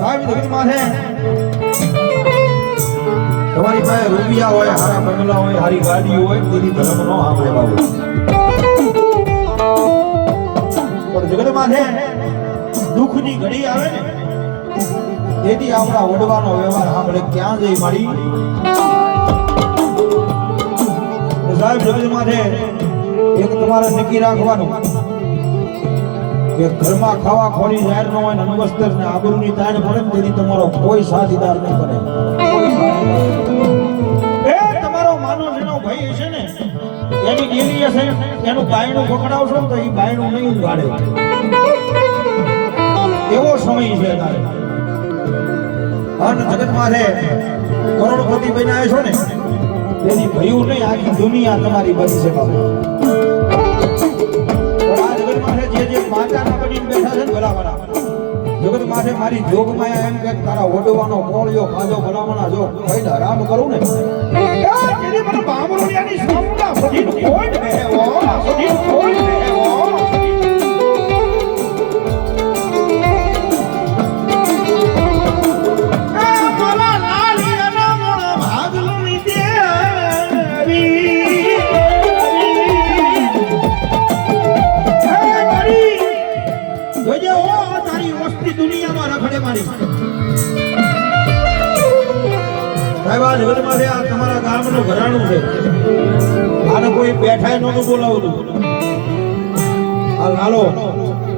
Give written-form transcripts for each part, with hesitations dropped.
સાહેબ ધગત માથે તમારી પાસે રૂપિયા હોય, હારા બંગલા હોય, હારી ગાડી હોય, તેથી ધર્મ નો આપણે બાબુ. પણ જગત માથે દુઃખની ઘડી આવે ને તેથી આપણા વડવાનો વ્યવહાર આપણે ક્યાં જઈ મારી. સાહેબ જગત માથે એક તમારે નક્કી રાખવાનું કે ઘરમાં ખાવા ખોરી જાહેર ન હોય ને અનવસ્તર ને આબરૂની તાણ પડે ને તેથી તમારો કોઈ સાથીદાર નહીં બને. એ તમારો માનો જેનો ભાઈ હશે ને એની ડેલી હશે એનું બાયણું પકડાવશો ને તો એ બાયણું નહીં ઉગાડે. એવો સમય છે તારે. અને જગત માથે કરોડપતિ બન્યા છો ને તેની ભયું નહીં આખી દુનિયા તમારી બની છે બાબુ. જે માતાના બનીને બેઠા છે ને બરાબર જગત માથે મારી જોગમાયા એમ કે તારા ઓડવાનો કોળિયો ખાજો ભલામણા જો કઈ હરામ કરું ને તેની મને બામરોડિયાની સામુડા સજીન કોઈ ને ઓ સજીન કોઈ ને ઓ મારા લાલિયાના મોણા ભાગલુની દેવી તારી વસ્તી દુનિયામાં રખડે મારી. સાહેબ આ જગત માથે આ તમારા ગામનું ઘરાણું છે. આને કોઈ બેઠાય નહોતું બોલાવતું. આ લાલો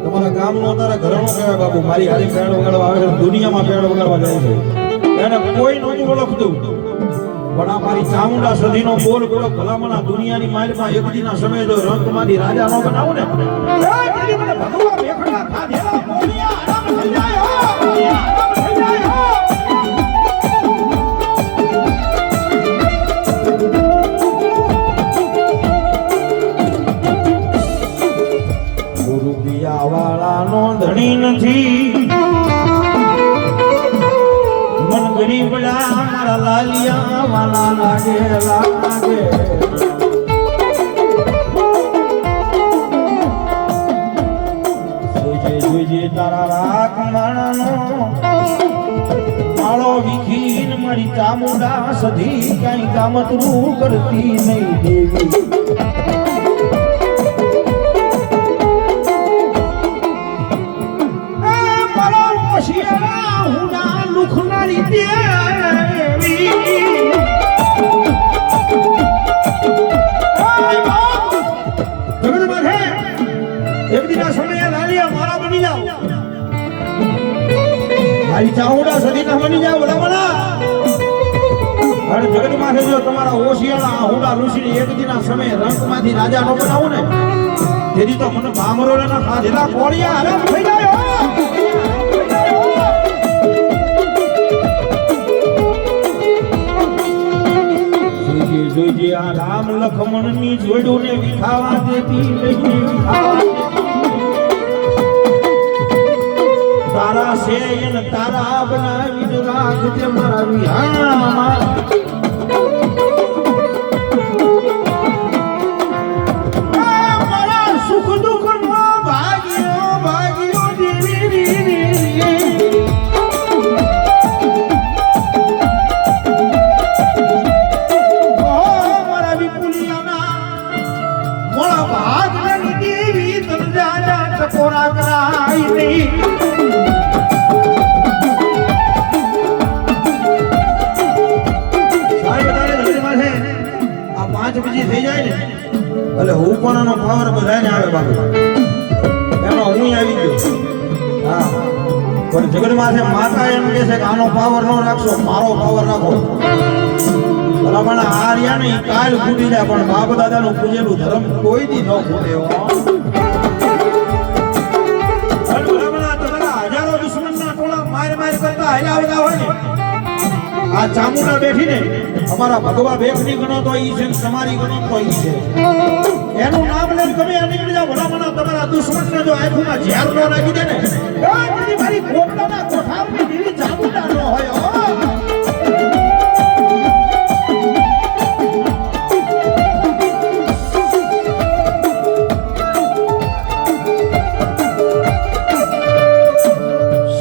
તમારા ગામનું અત્યારે ઘરાણું કહેવાય બાબુ. મારી હારી પેડ વગાડવા આવે છે, દુનિયામાં પેડ વગાડવા જાય છે. એને કોઈ નહોતું ઓળખતું. પણ આ મારી ચામુંડા સદીનો બોલ બોલો ભલામણા દુનિયાની માલમાં એક દીના સમય જો રંગમાંથી રાજા નો બનાવું ને મને ભગવાન બેખડા ખાધેલા બોલિયા આરામ થઈ જાય હો આરામ થઈ જાય હો. રૂપિયા વાળાનો ધણી નથી મન ગરીબડા મારા લાલિયા વાલા લાગે લાગે. જોજે તારા રાખ માણાનો માળો વિખીન મારી ચામુંડા સધી કઈ કામતરું કરતી નહીં દેવી. લુખનારી દેવી એક દિના સમયે લાલિયા મારા બની જાઓ મારી ચામુંડા સદી ના બની જાઓ ભલામણા. અને જગત માથે જો તમારા ઓશિયાળા હુડા ઋષિ એક દિના સમયે રંગમાંથી રાજા નો બનાવું ને તેથી તો મને બામરોના ખાધેલા કોળિયા આરામ થઈ જાય. જોજે આ રામ લખમણ ની જોડું ને વિખાવા દેતી નહીં તારા છે એને તારા બનાવી રાખજે મારા વિહામાં. મારા સુખ દુઃખ નો ભાગ્યો ભાગ્યો કોરા કરાઈ નહીં. આ 5 બજી થઈ જાય ને એટલે હું પણ એનો પાવર બધાને આવે બાબુ. એનો હું આવી ગયો. હા પણ જગત માથે માતા એમ કહે છે કે આનો પાવર ન રાખશો મારો પાવર રાખો. ભલામણ આ રહ્યા ને કાલ ફૂટી જાય પણ બાપ દાદાનું પૂજેલું ધર્મ કોઈ દી ન ફૂટે. આ ચામુંડા બેઠી ને અમારા ભગવા બેખની ગણો તો ઈ છે, તમારી ગણો તો ઈ છે. એનું નામ લઈને તમે નીકળી જાવ ભલામણા. તમારા દુશ્મનને જો આંખોમાં ઝેર નો નાખી દે ને મારી કોટલાના કોઠારની દેવી ચામુંડા ન હોય.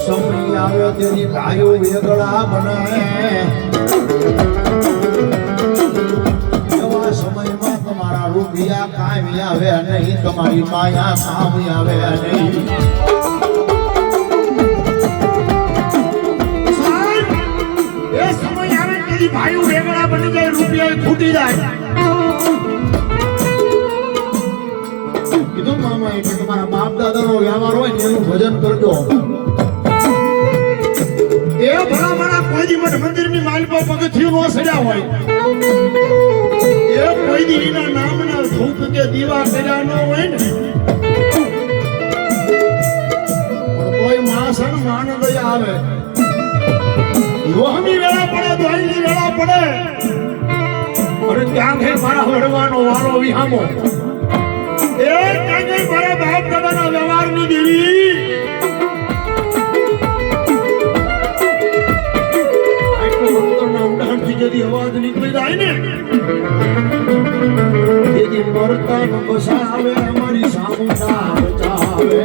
સમય આવ્યો તે મરી ગાયો વેગળા બને એવા સમયમાં તમારા રૂપિયા કાંઈ આવે નહીં, તમારી માયા કામ આવે નહીં. એ સમય આવે તેથી ભાઈઓ વેગળા બની જાય, રૂપિયા ખૂટી જાય. કીધું મામા કે તમારા બાપ દાદાનો વ્યવહાર હોય ને એનું ભજન કરજો. એ ભલા મારા કોઈ મંદિરની માલપા પગથિયું નો સડ્યા હોય, એ કોઈ દી એના નામના ધૂપ કે દીવા કર્યા ન હોય ને, પણ તોય માસણ માન દયા આવે. રોહની વેળા પડે, દોઈની વેળા પડે, અને ત્યાં ગઈ મારા વડવાનો વારો વિહામો, એ ત્યાં ગઈ મારા બાપ દાદાના વ્યવહારની દેવી. જેથી અવાજ નીકળી જાય ને તેથી મરતા ન બસાવે, અમારી સામુના બચાવે.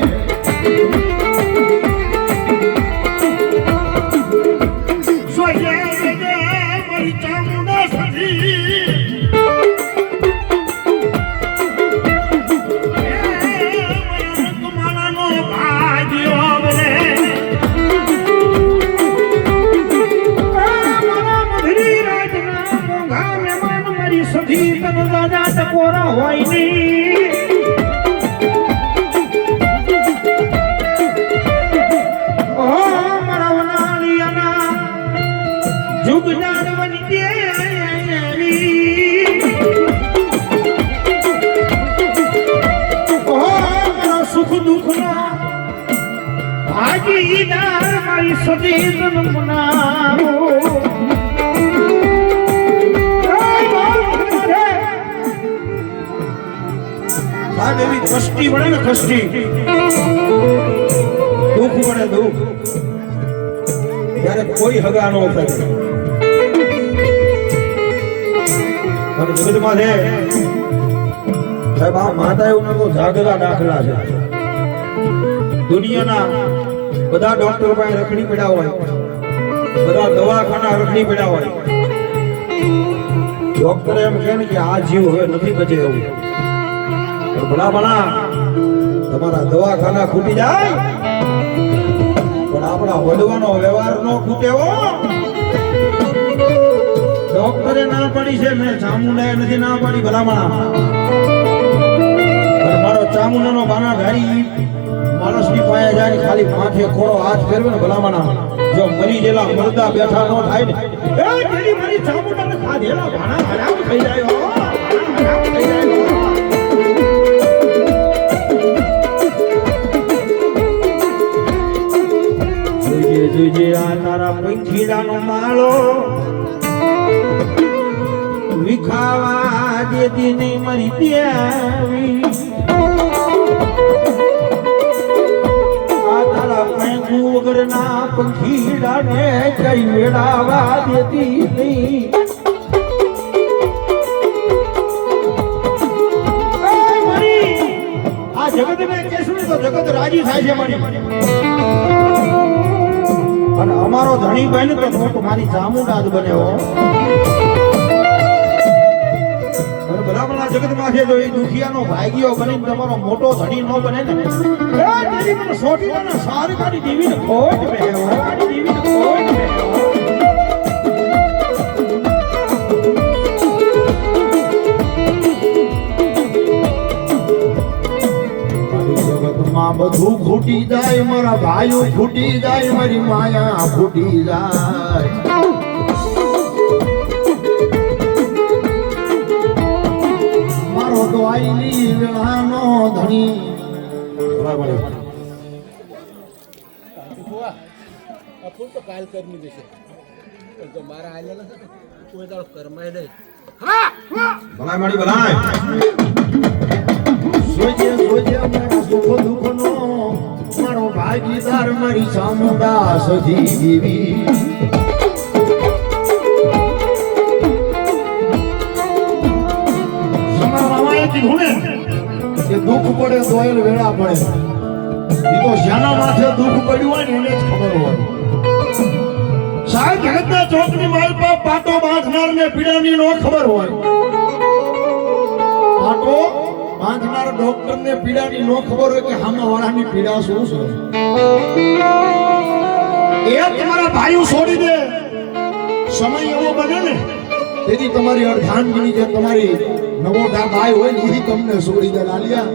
મારી ચામુંડા સધી મારાનો ભાગ્યો બને. સધી તન દાદા ટકોરા હોય ની, ઓ મારા વનાલિયાના જુગ જાણવાની દેવી, ઓ મારા સુખ દુઃખના ભાગીદાર મારી સધી તન મનાવો. સાહેબ એવી કષ્ટી પડે ને, કષ્ટી દુઃખ પડે, દુઃખ ત્યારે કોઈ હગા નો થાય. અને જગતમાં છે સાહેબ આ માતા એવું તો જાગેલા દાખલા છે. દુનિયાના બધા ડોક્ટર પાસે રખડી પડ્યા હોય, બધા દવાખાના રખડી પડ્યા હોય, ડોક્ટર એમ કહે ને કે આ જીવ હવે નથી બચે એવું. ભલા ભલા તમારા દવાખાના ખૂટી જાય પણ આપણા વડવાનો વ્યવહાર નો ખૂટે હો. ડોક્ટરે ના પાડી છે, મેં ચામુંડાએ નથી ના પાડી. ભલામણા મારો ચામુંડાનો બાના ધારી માણસની પાસે જાય ખાલી માથે ખોળો હાથ ફેરવે ને, ભલામણા જો મરી ગયેલા મરદા બેઠા ન થાય ને, એ પેલી મારી ચામુંડાને ખાધેલા બાના હરામ થઈ જાય હો, હરામ થઈ જાય હો. જોજે આ તારા પંખીડાનો માળો વિખાવા દેતી નહીં મરી દેવી. આ તારા પંખુ વગરના પંખીડાને કઈ વેડાવા દેતી નહીં. આ જગત ને કહેશું તો જગત રાજી થાય છે મારી. અને અમારો ધણી બહેન તો મારી ચામુંડા જ બને હો. અને ભલામણા જગતમાં છે જો એ દુખિયાનો ભાગ્યો બની તમારો મોટો ધણી ન બને ને, એ તેરી મને સોટીના સારી મારી દેવીને ખોટ બે હો, મારી દેવીને ખોટ બે હો. બધું ખૂટી જાય, મારા ભાઈઓ ખૂટી જાય, મારી માયા ખૂટી જાય. મારો તો આઈલી વેળાનો ધણી. કાલ કરી દેશે તો મારા આલેલા કોઈ દાડો કરમાય નહીં. ભલાઈ મારી ભલાઈ સોજે સોજે મારા સુખ દુઃખનો મારો ભાગીદાર મારી ચામુંડા સધી દેવી. કીધું ને કે દુઃખ પડે દોયલ વેળા પડે. એ તો શાના માથે દુઃખ પડ્યું હોય ને એને જ ખબર હોય. સાહેબ જગતના ચોકની માલપા પાટો બાંધનારને પીડાની નો ખબર હોય. પાટો બાંધનાર ડોક્ટરને પીડાની નો ખબર હોય કે સામેવાળાની પીડા શું છે. એ તમારા ભાઈઓ છોડી દે. સમય એવો બને ને તેથી તમારી અર્ધાંગીની જે તમારી નવોઢા ભાઈ હોય ને એ તમને છોડી દે. લાલિયા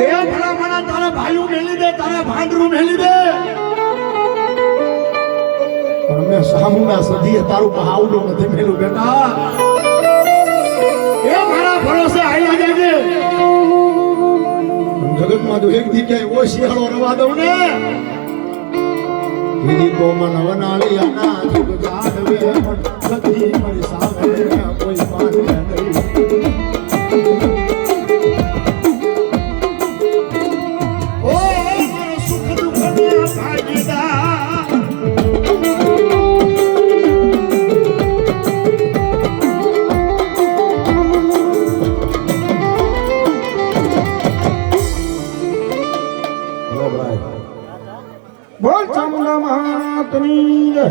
એ ભલા તારા ભાઈઓ મેલી દે, તારા ભાંડરું મેલી દે. પણ મેં સામુના સદીએ તારું બહાવડું નથી મેલું બેટા. એ મારા ભરોસે આયા જજે. જગતમાં જો એક દી ક્યાંય ઓય શિયાળો રવા દઉં ને કીધી તો મન વનાળિયાના જુગ જાડવે પણ સદી મારી સામે કોઈ માને નહીં. ઓ મારો સુખ દુઃખનો ભાગીદાર બોલ ચામુંડા માતની જય.